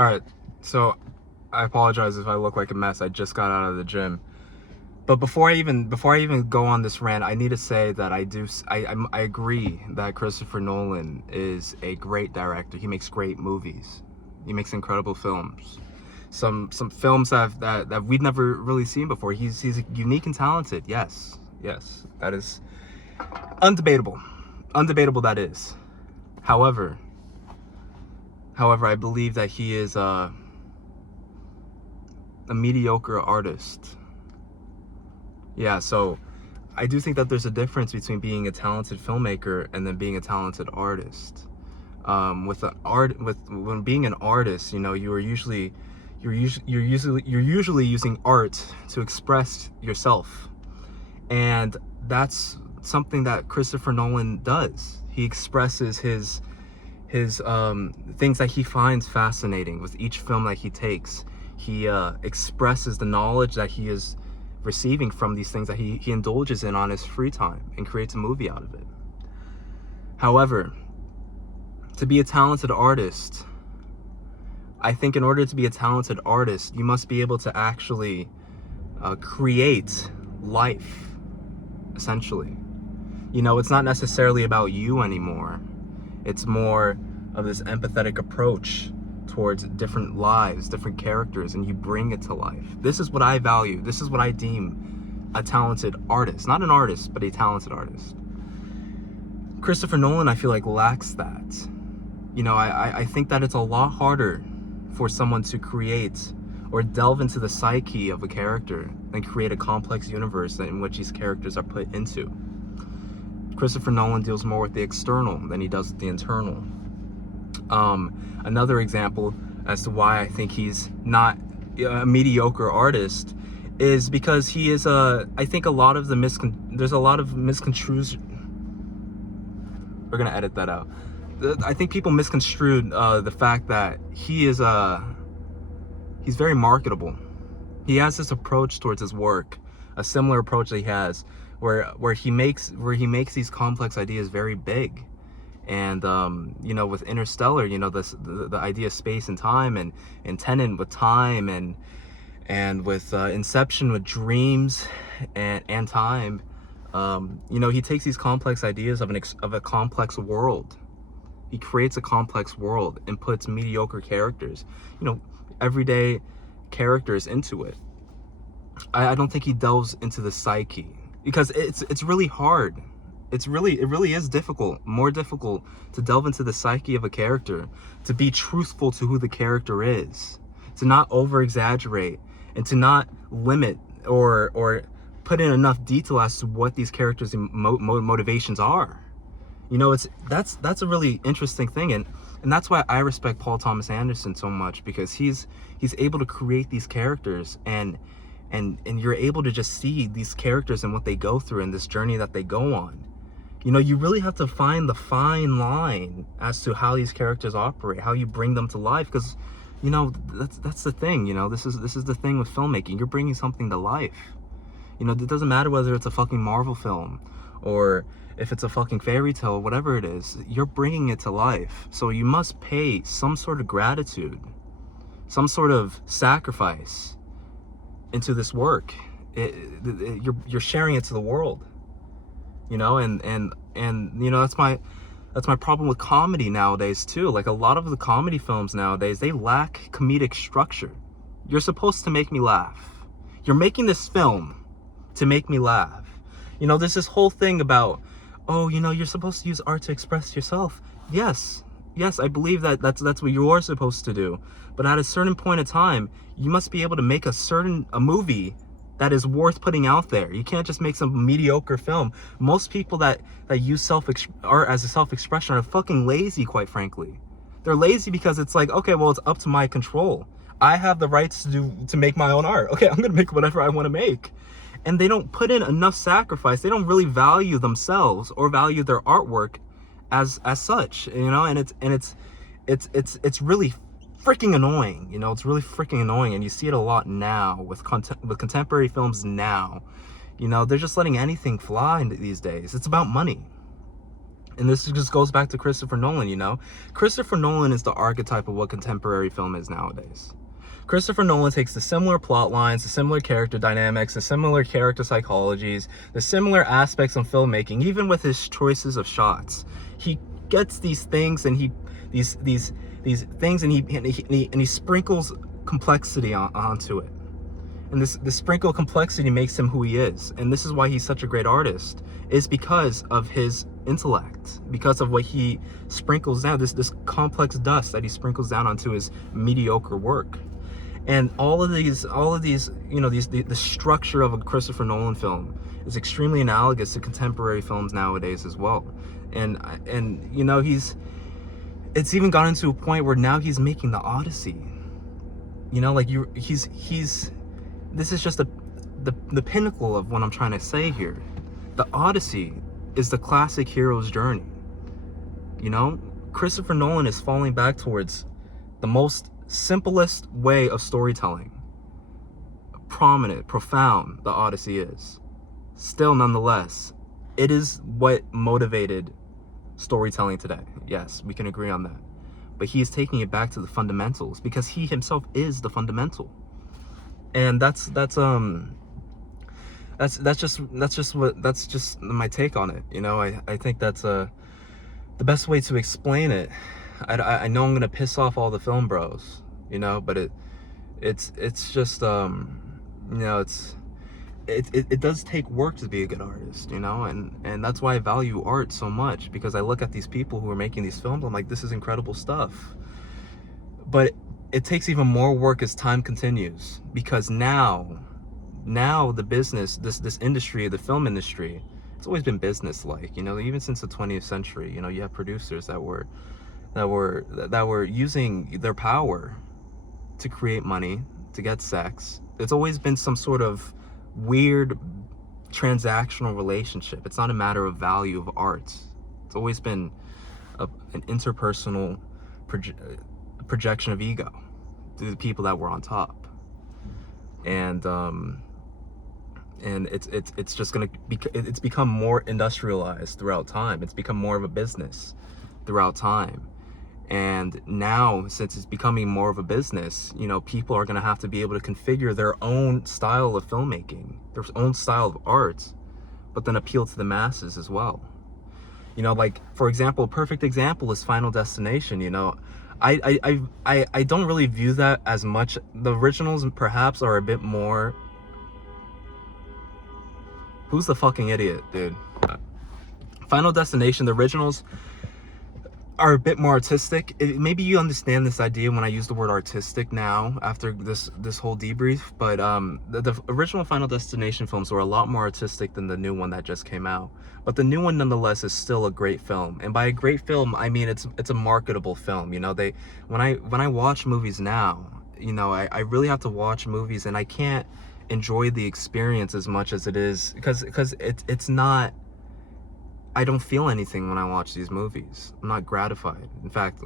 All right, so I apologize if I look like a mess. I just got out of the gym. But before I even go on this rant, I need to say that I agree that Christopher Nolan is a great director. He makes great movies. He makes incredible films. Some films that we've never really seen before. He's unique and talented. Yes, that is undebatable. Undebatable that is. However, I believe that he is a mediocre artist. Yeah, so I do think that there's a difference between being a talented filmmaker and then being a talented artist. When being an artist, you're usually using art to express yourself, and that's something that Christopher Nolan does. He expresses his things that he finds fascinating with each film that he takes. He expresses the knowledge that he is receiving from these things that he indulges in on his free time and creates a movie out of it. However, to be a talented artist, I think in order to be a talented artist, you must be able to actually create life, essentially. It's not necessarily about you anymore. It's more of this empathetic approach towards different lives, different characters, and you bring it to life. This is what I value. This is what I deem a talented artist. Not an artist, but a talented artist. Christopher Nolan, I feel like, lacks that. I think that it's a lot harder for someone to create or delve into the psyche of a character and create a complex universe in which these characters are put into. Christopher Nolan deals more with the external than he does with the internal. Another example as to why I think he's not a mediocre artist is because he is I think there's a lot of misconstrued. We're gonna edit that out. I think people misconstrued the fact that he's very marketable. He has this approach towards his work, a similar approach that he has, where he makes these complex ideas very big. And with Interstellar, the idea of space and time, and Tenet with time, and with Inception with dreams and time. He takes these complex ideas of a complex world. He creates a complex world and puts mediocre characters, everyday characters into it. I don't think he delves into the psyche, because it's really hard. It really is difficult, more difficult to delve into the psyche of a character, to be truthful to who the character is, to not over exaggerate, and to not limit or put in enough detail as to what these characters' motivations are. That's a really interesting thing, and that's why I respect Paul Thomas Anderson so much, because he's able to create these characters, and you're able to just see these characters and what they go through and this journey that they go on. You really have to find the fine line as to how these characters operate, how you bring them to life, because that's the thing. This is the thing with filmmaking. You're bringing something to life. It doesn't matter whether it's a fucking Marvel film or if it's a fucking fairy tale, whatever it is, you're bringing it to life. So you must pay some sort of gratitude, some sort of sacrifice into this work. You're sharing it to the world. And that's my problem with comedy nowadays too. Like, a lot of the comedy films nowadays, they lack comedic structure. You're supposed to make me laugh. You're making this film to make me laugh. There's this whole thing about, you're supposed to use art to express yourself. Yes, I believe that's what you are supposed to do. But at a certain point in time, you must be able to make a movie that is worth putting out there. You can't just make some mediocre film. Most people that use art as a self-expression are fucking lazy, quite frankly. They're lazy because it's like, okay, well, it's up to my control. I have the rights to make my own art. Okay, I'm gonna make whatever I want to make. And they don't put in enough sacrifice. They don't really value themselves or value their artwork as such, and it's really freaking annoying. It's really freaking annoying, and you see it a lot now with contemporary films now. They're just letting anything fly these days. It's about money. And this just goes back to Christopher Nolan, you know? Christopher Nolan is the archetype of what contemporary film is nowadays. Christopher Nolan takes the similar plot lines, the similar character dynamics, the similar character psychologies, the similar aspects of filmmaking, even with his choices of shots. He gets these things and these things and he sprinkles complexity onto it. And this sprinkle complexity makes him who he is. And this is why he's such a great artist, is because of his intellect, because of what he sprinkles down, this complex dust that he sprinkles down onto his mediocre work. And all of these, you know, the structure of a Christopher Nolan film is extremely analogous to contemporary films nowadays as well. And you know, it's even gotten to a point where now he's making the Odyssey. You know, like this is just the pinnacle of what I'm trying to say here. The Odyssey is the classic hero's journey. You know, Christopher Nolan is falling back towards the most simplest way of storytelling. Prominent, profound, the Odyssey is. Still, nonetheless, it is what motivated storytelling today. Yes, we can agree on that. But he is taking it back to the fundamentals because he himself is the fundamental. And that's just my take on it. You know, I think that's the best way to explain it. I know I'm gonna piss off all the film bros, you know, but it's just you know, it does take work to be a good artist, you know, and that's why I value art so much, because I look at these people who are making these films, I'm like, this is incredible stuff. But it takes even more work as time continues, because now the business, this industry, the film industry, it's always been business-like, you know, even since the 20th century. You know, you have producers that were using their power to create money, to get sex. It's always been some sort of weird transactional relationship. It's not a matter of value of art. It's always been an interpersonal projection of ego to the people that were on top. And it's just gonna it's become more industrialized throughout time. It's become more of a business throughout time. And now, since it's becoming more of a business, you know, people are gonna have to be able to configure their own style of filmmaking, their own style of art, but then appeal to the masses as well. You know, like, for example, a perfect example is Final Destination. You know, I don't really view that as much. The originals perhaps are a bit more. Who's the fucking idiot, dude? Final Destination, the originals are a bit more artistic. Maybe you understand this idea when I use the word artistic now after this whole debrief, but the original Final Destination films were a lot more artistic than the new one that just came out. But the new one nonetheless is still a great film. And by a great film, I mean it's a marketable film. You know, when I watch movies now, you know, I really have to watch movies, and I can't enjoy the experience as much as it is, because it's not, I don't feel anything when I watch these movies. I'm not gratified. In fact,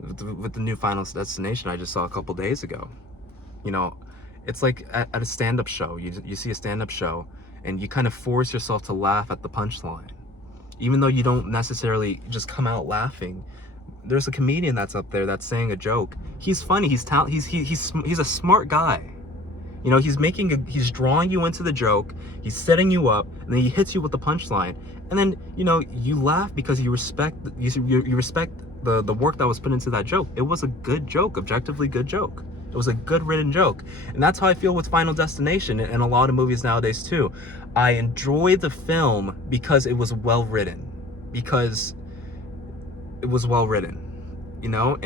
with the new Final Destination I just saw a couple days ago, you know, it's like at a stand-up show. You see a stand-up show, and you kind of force yourself to laugh at the punchline, even though you don't necessarily just come out laughing. There's a comedian that's up there that's saying a joke. He's funny. He's a smart guy. You know, he's drawing you into the joke, he's setting you up, and then he hits you with the punchline. And then, you know, you laugh because you respect the work that was put into that joke. It was a good joke, objectively good joke. It was a good written joke. And that's how I feel with Final Destination and a lot of movies nowadays too. I enjoy the film because it was well written. Because it was well written, you know,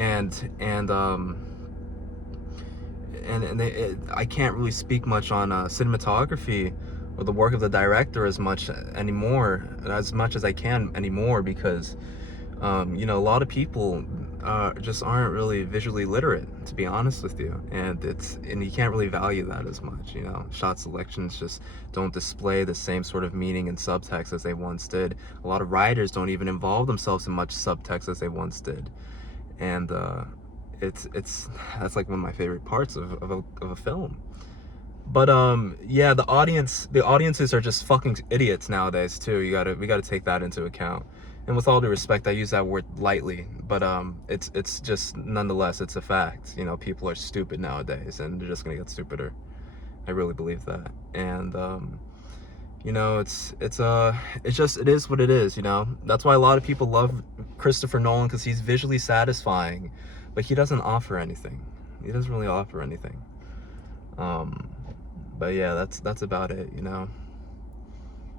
I can't really speak much on cinematography or the work of the director as much as I can anymore, because you know, a lot of people just aren't really visually literate, to be honest with you, and you can't really value that as much. You know, shot selections just don't display the same sort of meaning and subtext as they once did. A lot of writers don't even involve themselves in much subtext as they once did, and that's like one of my favorite parts of a film. But yeah, the audiences are just fucking idiots nowadays too. We gotta take that into account. And with all due respect, I use that word lightly, but it's just, nonetheless, it's a fact. You know, people are stupid nowadays, and they're just gonna get stupider. I really believe that. And you know, it is what it is. You know, that's why a lot of people love Christopher Nolan, because he's visually satisfying, but he doesn't offer anything. He doesn't really offer anything. But yeah, that's about it. You know.